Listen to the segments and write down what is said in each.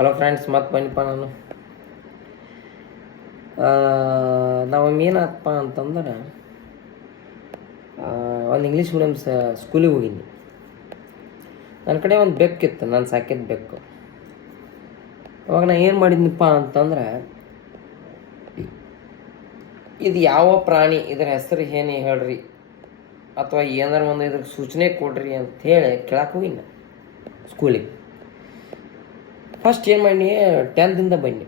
Hello friends, ಮತ್ತೆ ಬನ್ನಿಪ್ಪ ನಾನು. ನಾವೊಮ್ಮೆ ಏನಾಗಪ್ಪ ಅಂತಂದ್ರೆ ಒಂದು ಇಂಗ್ಲೀಷ್ ಮೀಡಿಯಮ್ ಸ್ಕೂಲಿಗೆ ಹೋಗಿದ್ನಿ. ನನ್ನ ಕಡೆ ಒಂದು ಬೆಕ್ಕಿತ್ತು, ನಾನು ಸಾಕಿದ ಬೆಕ್ಕು. ಅವಾಗ ನಾನು ಏನು ಮಾಡಿದ್ನಪ್ಪ ಅಂತಂದ್ರೆ, ಇದು ಯಾವ ಪ್ರಾಣಿ, ಇದರ ಹೆಸರು ಏನು ಹೇಳ್ರಿ, ಅಥವಾ ಏನಾರು ಒಂದು ಇದ್ರ ಸೂಚನೆ ಕೊಡ್ರಿ ಅಂಥೇಳಿ ಕೇಳಕ್ಕೆ ಹೋಗಿನಿ ಸ್ಕೂಲಿಗೆ. ಫಸ್ಟ್ ಏನು ಮಾಡಿ 10th ಬನ್ನಿ.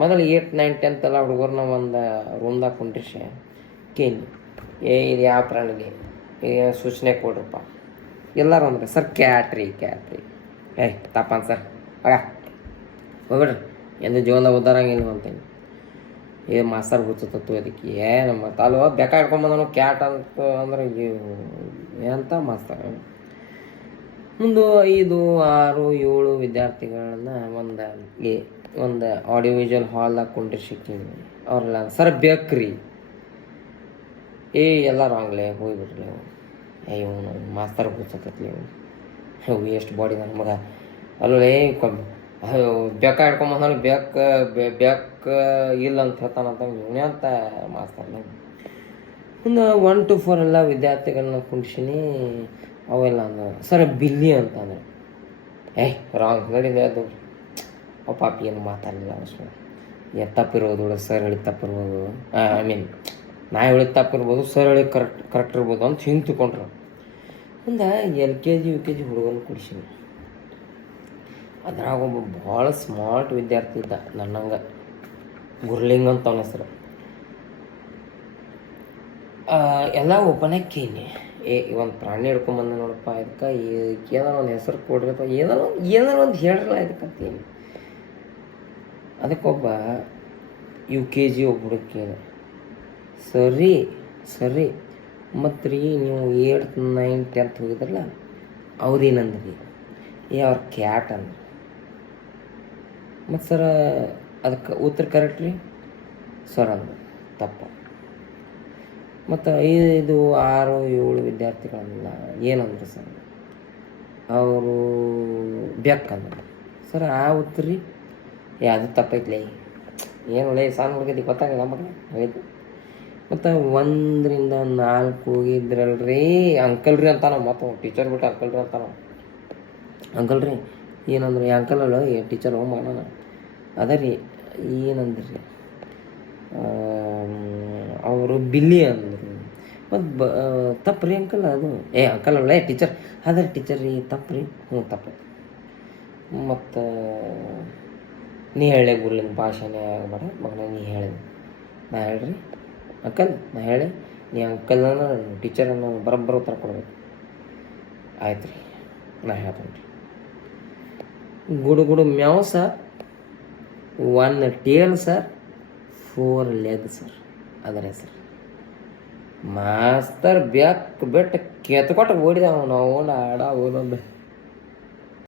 ಮೊದಲು 8, 9, 10th ಎಲ್ಲ ಹುಡುಗರನ್ನ ಒಂದು ರೂಮ್ದಾಗ ಕುಂಡ್ರಿಸಿ ಕೇಳಿ, ಇದು ಯಾವ ಪ್ರಾಣಿಗೆ ಸೂಚನೆ ಕೊಡ್ರಪ್ಪ. ಎಲ್ಲರೂ ಅಂದ್ರೆ ಸರ್ ಕ್ಯಾಟ್ ರೀ. ತಪ್ಪನ್ ಸರ್ ಹೋಗ್ಬಿಡ್ರಿ, ಎಂದು ಜೀವನದಾಗ ಉದ್ದಾರಂಗಿಲ್ಲ ಅಂತೇಳಿ. ಮಾಸ್ತರ್ ಹುಚ್ಚತ್ತು ಅದಕ್ಕೆ ನಮ್ಮ ತಾಲು ಬೆಕ್ಕ ಹಿಡ್ಕೊಂಬಂದನು ಕ್ಯಾಟ್ ಅಂತ ಅಂದ್ರೆ ಎಂತ ಮಾಸ್ತರ್. ಮುಂದೆ 5, 6, 7 ವಿದ್ಯಾರ್ಥಿಗಳನ್ನ ಒಂದು ಆಡಿಯೋ ವಿಜುವಲ್ ಹಾಲ್ದಾಗ ಕುಂಡ್ರಿಸಿಕ್ಕಿವಿ. ಅವ್ರೆಲ್ಲ ಸರ್ ಬೇಕ್ರಿ, ಎಲ್ಲ ರಾಂಗ್ಲೇ ಹೋಗ್ಬಿಟ್ರಿ. ಇವನು ಮಾಸ್ತರ್ ಹುಚ್ಚತ್ತತ್ಲಿ, ಎಷ್ಟು ಬಾಡಿ ನನ್ನ ಮಗ ಅಲ್ಲೇ ಬೆಕ್ಕ ಹಿಡ್ಕೊಂಬಂದನು. ಬೆಕ್ಕ ಇಲ್ಲ ಅಂತ ಹೇಳ್ತಾನಂತ ಇವನೇ ಅಂತ ಮಾಸ್ತರ್. ಒಂದು 1 to 4 ಎಲ್ಲ ವಿದ್ಯಾರ್ಥಿಗಳನ್ನ ಕುಂಡ್ಸಿನಿ. ಅವೆಲ್ಲ ಅಂದ ಸರ್ ಬಿಲ್ಲಿ ಅಂತಂದ್ರೆ ರಾಂಗ್ ನಡೀಲಿ. ಅದು ಪಾಪಿ ಏನು ಮಾತಾಡಲಿಲ್ಲ ಅಷ್ಟು. ತಪ್ಪಿರ್ಬೋದು, ಸರ್ ಹೇಳಿದ ತಪ್ಪಿರ್ಬೋದು, ನಾ ಹೇಳಿದ ತಪ್ಪಿರ್ಬೋದು, ಸರ್ ಹೇಳಿದ ಕರೆಕ್ಟ್ ಇರ್ಬೋದು ಅಂತ ಹಿಂಗೆ ತಿಳ್ಕೊಂಡ್ರು. ಒಂದು LKG UKG ಹುಡುಗನ ಕುಡಿಸಿನಿ. ಅದ್ರಾಗ ಒಬ್ಬ ಭಾಳ ಸ್ಮಾರ್ಟ್ ವಿದ್ಯಾರ್ಥಿ ಇದ್ದ, ನನ್ನಂಗೆ ಗುರ್ಲಿಂಗ್ ಅಂತ ಅವನ ಹೆಸರು. ಎಲ್ಲ ಓಪನಾಗಿ ಕೇಳಿ, ಒಂದು ಪ್ರಾಣಿ ಹಿಡ್ಕೊಂಬಂದ ನೋಡಪ್ಪ, ಇದಕ್ಕೆ ಏನಾರು ಒಂದು ಹೆಸರು ಕೊಡ್ರಪ್ಪ, ಏನಾರು ಒಂದು ಹೇಳ್ರಲ್ಲ ಇದಕ್ಕಂತೀನಿ. ಅದಕ್ಕೊಬ್ಬ UKG ಒಬ್ಬ ಹುಡುಗ ಕೇಳಿದೆ, ಸರಿ ಮತ್ತು ರೀ ನೀವು 8th, 9th, 10th ಹೋಗಿದ್ರಲ್ಲ ಅವ್ರೇನಂದ್ರಿ? ಅವ್ರ ಕ್ಯಾಟ್ ಅಂದ್ರೆ. ಮತ್ತು ಸರ ಅದಕ್ಕೆ ಉತ್ತರ ಕರೆಕ್ಟ್ ರೀ ಸರ್ ಅಂದ್ರೆ ತಪ್ಪ. ಮತ್ತು 5, 6, 7 ವಿದ್ಯಾರ್ಥಿಗಳನ್ನ ಏನಂದ್ರು ಸರ್? ಅವರು ಬೆಕ್ಕಂದ್ರು. ಸರ್ ಆ ಉತ್ತರ ರೀ ಅದು ತಪ್ಪೈತ್ಲೆ. ಏನು ಒಳ್ಳೆ ಸಣ್ಣ ಹುಡುಗದಿ ಗೊತ್ತಾಗಲ್ಲ ಮಗ ಹೇಳಿದ್ದು. ಮತ್ತು 1ರಿಂದ 4 ಹೋಗಿದ್ರಲ್ರಿ ಅಂಕಲ್ ರೀ ಅಂತಾನ. ಮತ್ತು ಟೀಚರ್ ಬಿಟ್ಟು ಅಂಕಲ್ ರೀ ಅಂತಾನ. ಅಂಕಲ್ ರೀ ಏನಂದ್ರಿ? ಅಂಕಲ್ ಅಲ್ಲ ಟೀಚರ್ ಮಾಡೋಣ ಅದ ರೀ. ಏನಂದ್ರಿ? ಅವರು ಬಿಲ್ಲಿ ಅಂದರು. ಮತ್ತು ತಪ್ಪು ರೀ ಅಂಕಲ್ ಅದು. ಅಂಕಲ್ ಅಲ್ಲ ಟೀಚರ್. ಅದ ಟೀಚರ್ ರೀ ತಪ್ಪು ರೀ. ತಪ್ಪು. ಮತ್ತು ನೀ ಹೇಳೆ ಗುರ್ಲಿಂಗ್ ಭಾಷೆನೇ ಆಗಬೇಡ ಮಗನ, ನೀ ಹೇಳಿದೆ. ನಾ ಹೇಳ್ರಿ ಅಂಕಲ್, ನಾ ಹೇಳಿ ನೀ ಅಂಕಲ್ ಟೀಚರನ್ನು ಬರೋಬ್ಬರ ಉತ್ತರ ಕೊಡ್ಬೇಕು. ಆಯ್ತು ರೀ, ನಾ ಹೇಳ್ತೇನೆ ರೀ. ಗುಡು meow sir, 1 tail sir, 4 legs sir. ಅದರ ಹೆಸರು ಮಾಸ್ತರ್. ಬೆಕ್ಕ ಬೆಟ್ಟ ಕೆತ್ಕೊಟ್ಟು ಓಡಿದ ನಾವು ಆಡ ಓದೊಂದು